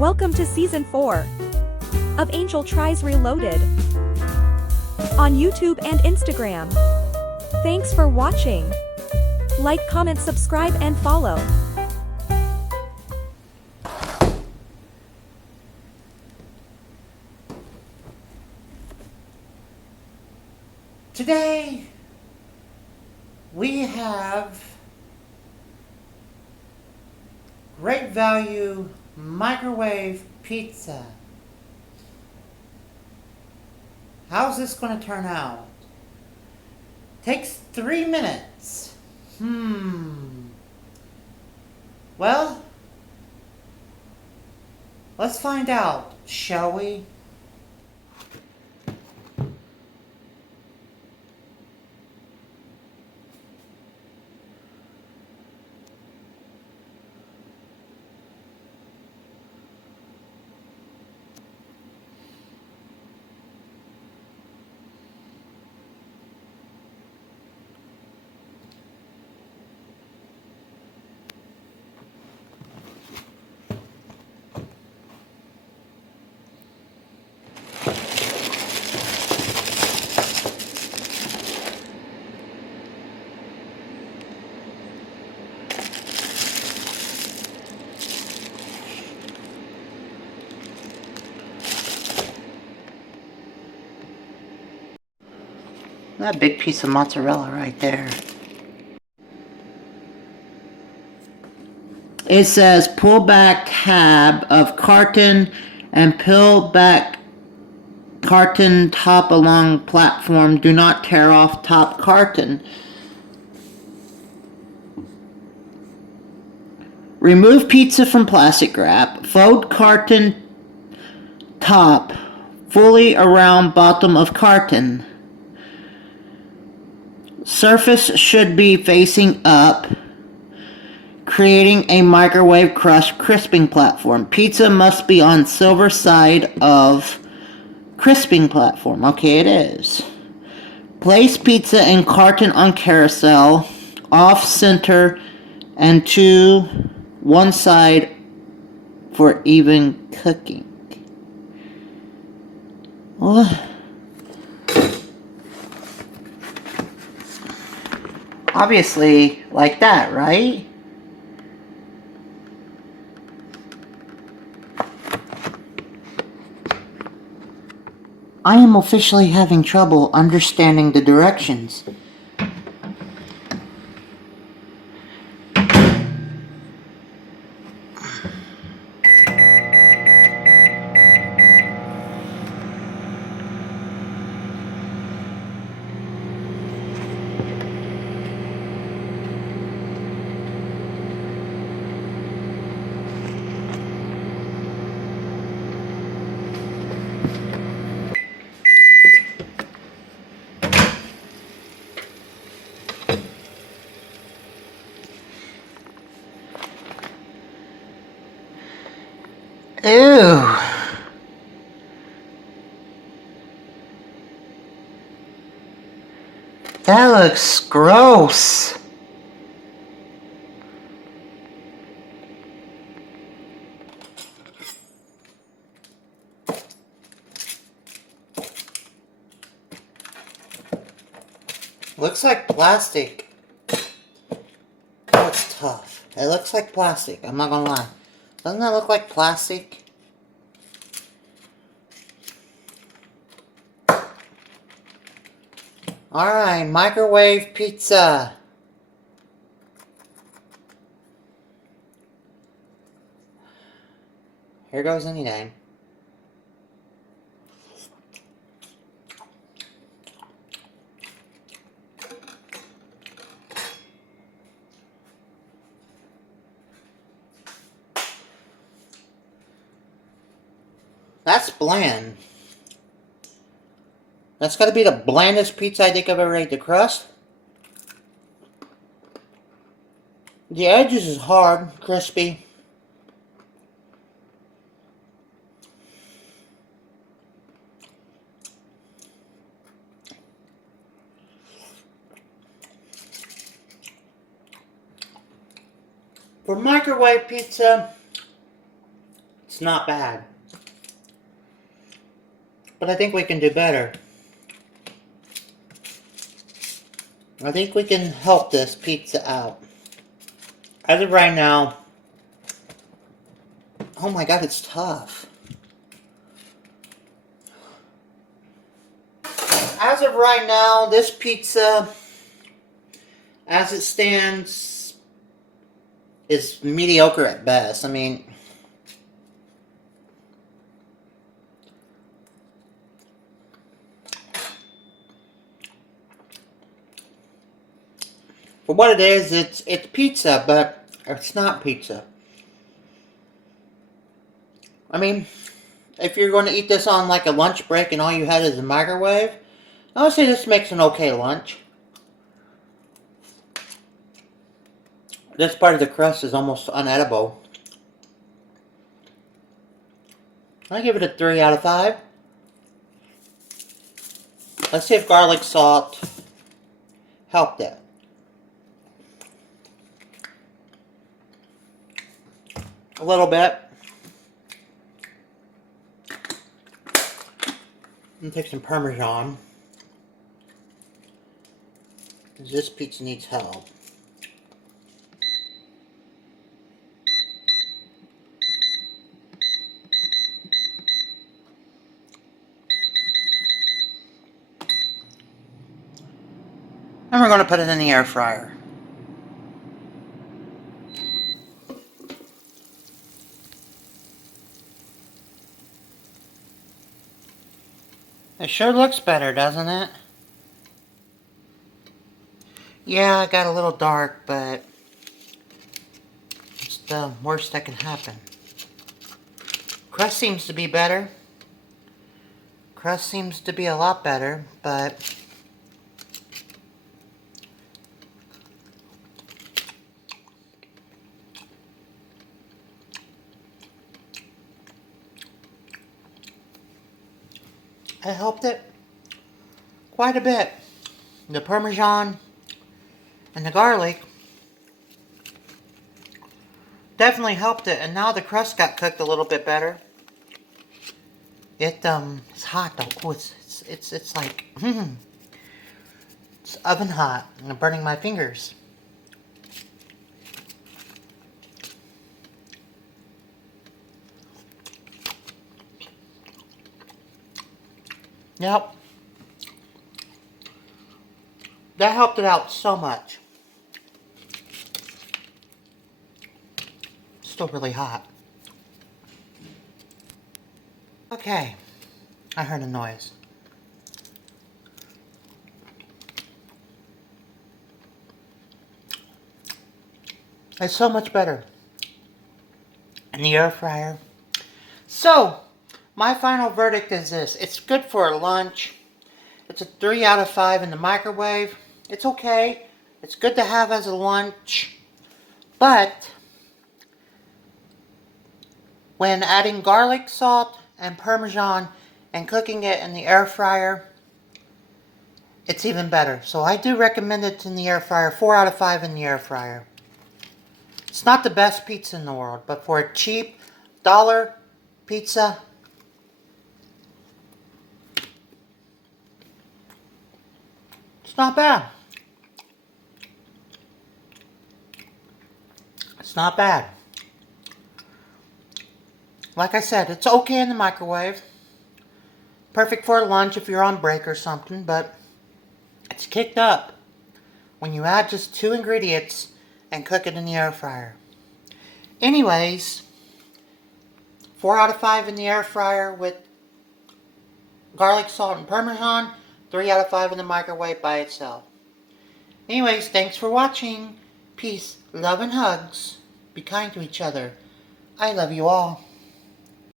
Welcome to Season 4 of Angel Tries Reloaded on YouTube and Instagram. Thanks for watching. Like, comment, subscribe, and follow. Today, we have great value microwave pizza. How's this going to turn out? Takes 3 minutes. Well, let's find out, shall we? That big piece of mozzarella right there. It says pull back tab of carton and peel back carton top along platform. Do not tear off top carton. Remove pizza from plastic wrap. Fold carton top fully around bottom of carton. Surface should be facing up, creating a microwave crust crisping platform. Pizza must be on silver side of crisping platform. Okay, it is. Place pizza in carton on carousel, off center, and to one side for even cooking. Oh. Obviously, like that, right? I am officially having trouble understanding the directions. Ew. That looks gross. Looks like plastic. Oh, it's tough. It looks like plastic, I'm not gonna lie. Doesn't that look like plastic? Alright, microwave pizza. Here goes anything. That's bland. That's gotta be the blandest pizza I think I've ever ate. The crust. The edges is hard, crispy. For microwave pizza, It's not bad. But I think we can do better. I think we can help this pizza out. As of right now, oh my god, it's tough. As of right now, this pizza, as it stands, is mediocre at best. I mean, for what it is, it's pizza, but it's not pizza. I mean, if you're going to eat this on like a lunch break and all you had is a microwave, I would say this makes an okay lunch. This part of the crust is almost unedible. I give it a 3 out of 5. Let's see if garlic salt helped it. A little bit. I'm going to take some Parmesan. This pizza needs help. And we're going to put it in the air fryer. It sure looks better, doesn't it? Yeah, it got a little dark, but it's the worst that can happen. Crust seems to be better. Crust seems to be a lot better, but it helped it quite a bit. The Parmesan and the garlic definitely helped it, and now the crust got cooked a little bit better. It's hot though. Oh, it's like it's oven hot, and I'm burning my fingers. Yep. That helped it out so much. Still really hot. Okay. I heard a noise. It's so much better in the air fryer. So, my final verdict is this. It's good for lunch. It's a 3 out of 5 in the microwave. It's okay. It's good to have as a lunch. But when adding garlic, salt, and Parmesan and cooking it in the air fryer, it's even better. So I do recommend it in the air fryer. 4 out of 5 in the air fryer. It's not the best pizza in the world, but for a cheap dollar pizza, it's not bad. It's not bad. Like I said, it's okay in the microwave. Perfect for lunch if you're on break or something, but it's kicked up when you add just 2 ingredients and cook it in the air fryer. Anyways, 4 out of 5 in the air fryer with garlic, salt, and Parmesan. 3 out of 5 in the microwave by itself. Anyways, thanks for watching. Peace, love, and hugs. Be kind to each other. I love you all.